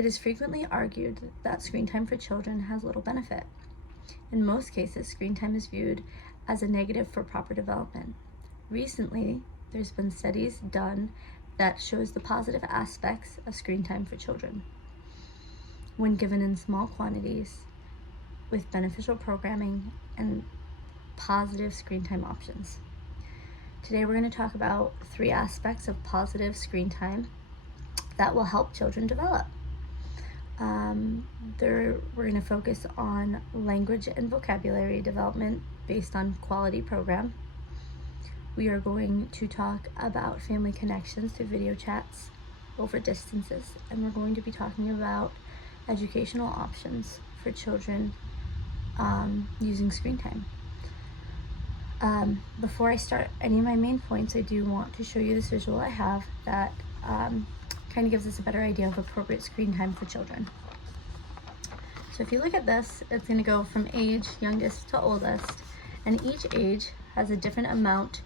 It is frequently argued that screen time for children has little benefit. In most cases, screen time is viewed as a negative for proper development. Recently, there's been studies done that shows the positive aspects of screen time for children when given in small quantities with beneficial programming and positive screen time options. Today we're going to talk about 3 aspects of positive screen time that will help children develop. We're going to focus on language and vocabulary development based on quality program. We are going to talk about family connections through video chats over distances, and we're going to be talking about educational options for children using screen time. Before I start any of my main points, I do want to show you this visual I have that kind of gives us a better idea of appropriate screen time for children. So if you look at this, it's going to go from age youngest to oldest, and each age has a different amount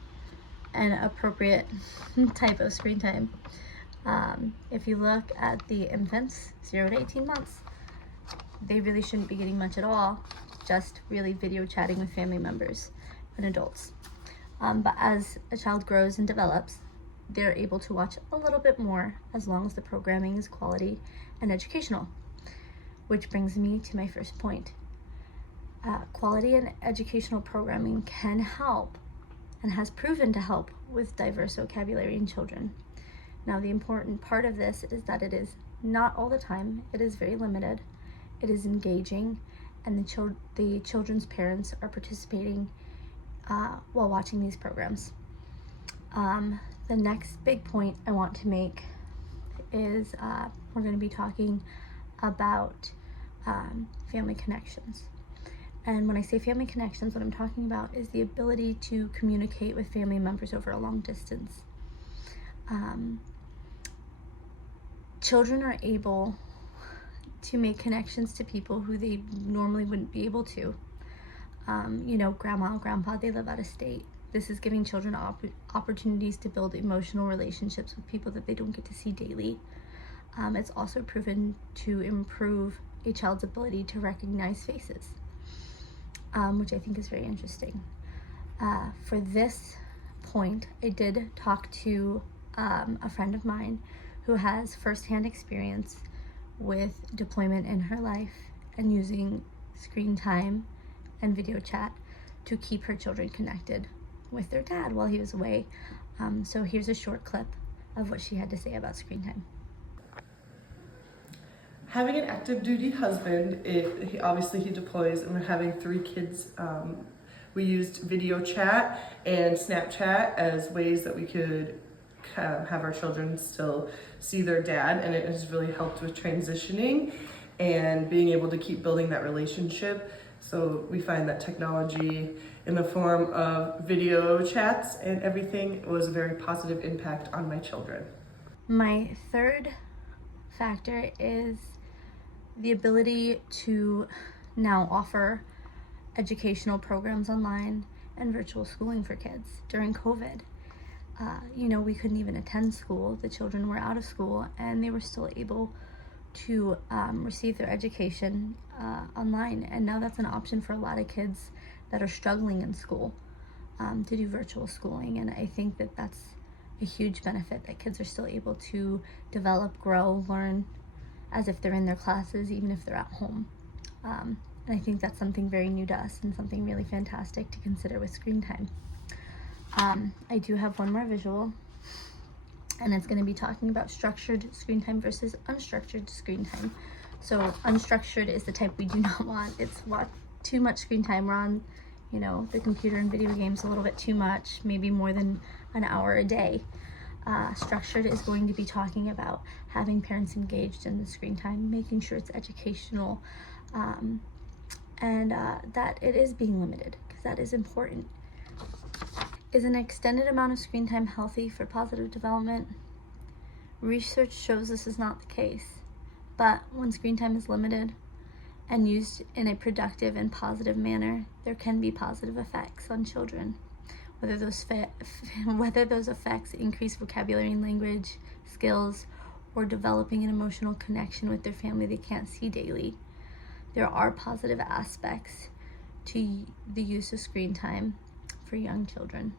and appropriate type of screen time. If you look at the infants, 0 to 18 months, they really shouldn't be getting much at all, just really video chatting with family members and adults. But as a child grows and develops, they're able to watch a little bit more as long as the programming is quality and educational. Which brings me to my first point. Quality and educational programming can help and has proven to help with diverse vocabulary in children. Now, the important part of this is that it is not all the time, it is very limited, it is engaging, and the children's parents are participating while watching these programs. The next big point I want to make is we're going to be talking about family connections. And when I say family connections, what I'm talking about is the ability to communicate with family members over a long distance. Children are able to make connections to people who they normally wouldn't be able to. Grandma, grandpa, they live out of state. This is giving children opportunities to build emotional relationships with people that they don't get to see daily. It's also proven to improve a child's ability to recognize faces, which I think is very interesting. For this point, I did talk to a friend of mine who has firsthand experience with deployment in her life and using screen time and video chat to keep her children connected with their dad while he was away. So here's a short clip of what she had to say about screen time. Having an active duty husband, obviously he deploys, and we're having 3 kids. We used video chat and Snapchat as ways that we could have our children still see their dad, and it has really helped with transitioning and being able to keep building that relationship. So we find that technology in the form of video chats and everything was a very positive impact on my children. My third factor is the ability to now offer educational programs online and virtual schooling for kids during COVID. We couldn't even attend school. The children were out of school and they were still able to receive their education online. And now that's an option for a lot of kids that are struggling in school to do virtual schooling. And I think that that's a huge benefit, that kids are still able to develop, grow, learn as if they're in their classes, even if they're at home. And I think that's something very new to us and something really fantastic to consider with screen time. I do have one more visual, and it's going to be talking about structured screen time versus unstructured screen time. So unstructured is the type we do not want. It's too much screen time. We're on, the computer and video games a little bit too much, maybe more than an hour a day. Structured is going to be talking about having parents engaged in the screen time, making sure it's educational, and that it is being limited, because that is important. Is an extended amount of screen time healthy for positive development? Research shows this is not the case, but when screen time is limited and used in a productive and positive manner, there can be positive effects on children. Whether those effects increase vocabulary and language skills, or developing an emotional connection with their family they can't see daily, there are positive aspects to the use of screen time for young children.